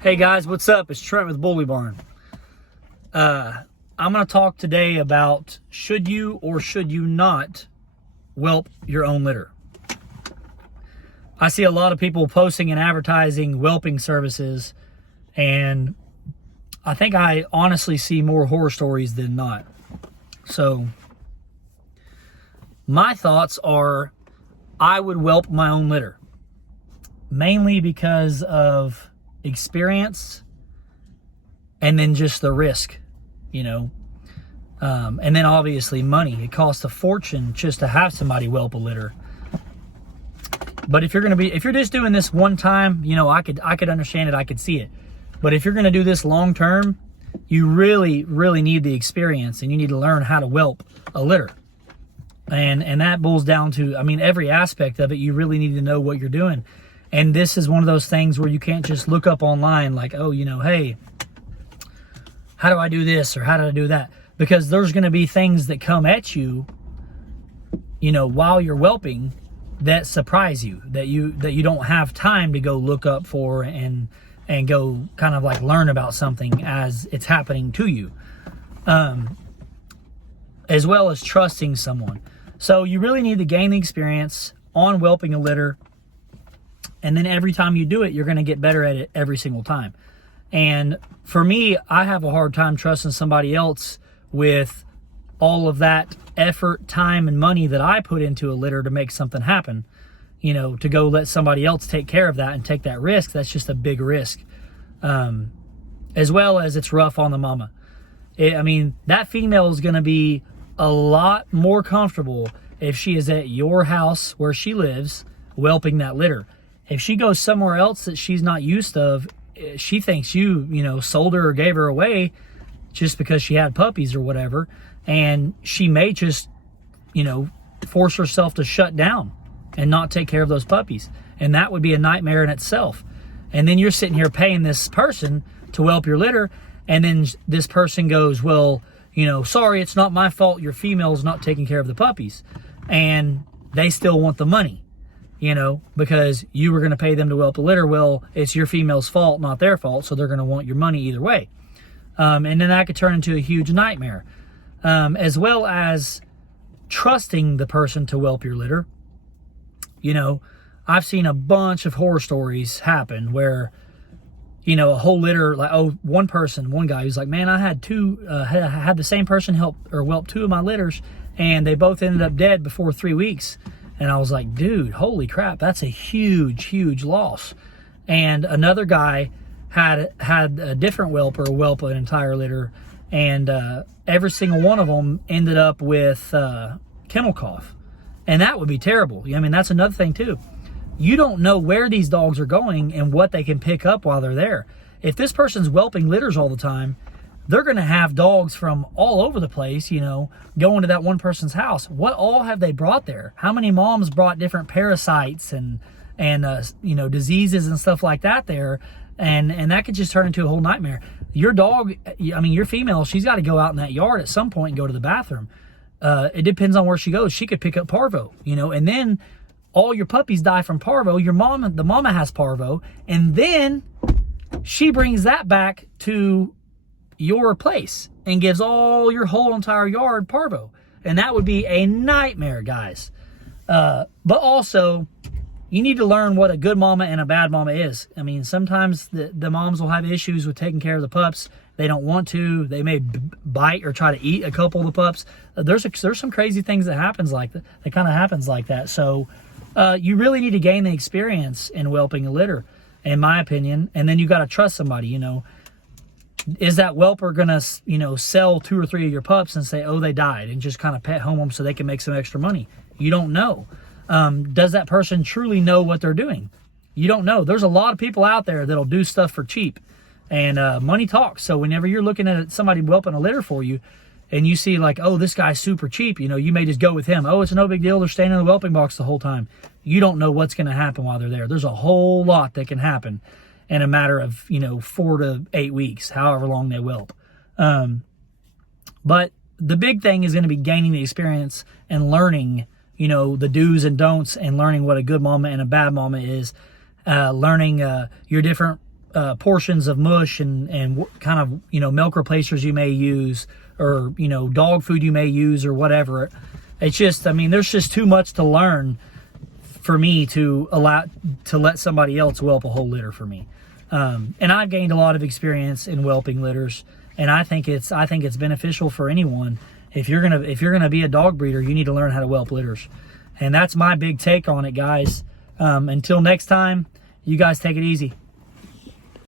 Hey guys, what's up? It's Trent with Bully Barn. I'm going to talk today about should you or should you not whelp your own litter. I see a lot of people posting and advertising whelping services, and I think I honestly see more horror stories than not. So my thoughts are I would whelp my own litter, mainly because of experience and then just the risk, and then obviously money. It costs a fortune just to have somebody whelp a litter. But if you're just doing this one time, I could understand it, I could see it. But if you're going to do this long term, you really need the experience, and you need to learn how to whelp a litter. And that boils down to, every aspect of it, you really need to know what you're doing. And this is one of those things where you can't just look up online like, hey, how do I do this or how do I do that? Because there's going to be things that come at you, while you're whelping that surprise you, that you don't have time to go look up for and go kind of like learn about something as it's happening to you, as well as trusting someone. So you really need to gain the experience on whelping a litter. And then every time you do it, you're going to get better at it every single time. And for me, I have a hard time trusting somebody else with all of that effort, time, and money that I put into a litter to make something happen. To go let somebody else take care of that and take that risk, that's just a big risk. As well as it's rough on the mama. That female is going to be a lot more comfortable if she is at your house where she lives whelping that litter. If she goes somewhere else that she's not used of, she thinks you sold her or gave her away just because she had puppies or whatever. And she may just, force herself to shut down and not take care of those puppies. And that would be a nightmare in itself. And then you're sitting here paying this person to whelp your litter. And then this person goes, well, sorry, it's not my fault. Your female's not taking care of the puppies. And they still want the money. Because you were going to pay them to whelp a litter. Well, it's your female's fault, not their fault. So they're going to want your money either way. And then that could turn into a huge nightmare. As well as trusting the person to whelp your litter. I've seen a bunch of horror stories happen where, a whole litter, like, one guy who's like, man, I had had the same person whelp two of my litters, and they both ended up dead before 3 weeks. And I was like, dude, holy crap, that's a huge loss. And another guy had a different whelper whelp an entire litter, and every single one of them ended up with kennel cough. And that would be terrible. That's another thing too. You don't know where these dogs are going and what they can pick up while they're there. If this person's whelping litters all the time, they're going to have dogs from all over the place, going to that one person's house. What all have they brought there? How many moms brought different parasites and diseases and stuff like that there? And that could just turn into a whole nightmare. Your dog, your female, she's got to go out in that yard at some point and go to the bathroom. It depends on where she goes. She could pick up parvo, and then all your puppies die from parvo. The mama has parvo, and then she brings that back to your place and gives all your whole entire yard parvo. And that would be a nightmare, guys. But also, you need to learn what a good mama and a bad mama is. Sometimes the moms will have issues with taking care of the pups. They don't want to. They may bite or try to eat a couple of the pups. There's some crazy things that happens like that. That kind of happens like that. So you really need to gain the experience in whelping a litter, in my opinion. And then you got to trust somebody. Is that whelper gonna sell 2 or 3 of your pups and say, oh, they died, and just kind of pet home them so they can make some extra money? You don't know. Does that person truly know what they're doing? You don't know. There's a lot of people out there that'll do stuff for cheap, and money talks. So whenever you're looking at somebody whelping a litter for you, and you see like, oh, this guy's super cheap, you may just go with him. Oh, it's no big deal. They're staying in the whelping box the whole time. You don't know what's going to happen while they're there. There's a whole lot that can happen in a matter of 4 to 8 weeks, however long they whelp. But the big thing is going to be gaining the experience and learning, the do's and don'ts, and learning what a good mama and a bad mama is, learning your different portions of mush and kind of, you know, milk replacers you may use, or, you know, dog food you may use, or whatever. It's just, I mean, there's just too much to learn for me to let somebody else whelp a whole litter for me. And I've gained a lot of experience in whelping litters, and I think it's beneficial for anyone. If you're gonna be a dog breeder, you need to learn how to whelp litters. And that's my big take on it, guys. Until next time, you guys take it easy.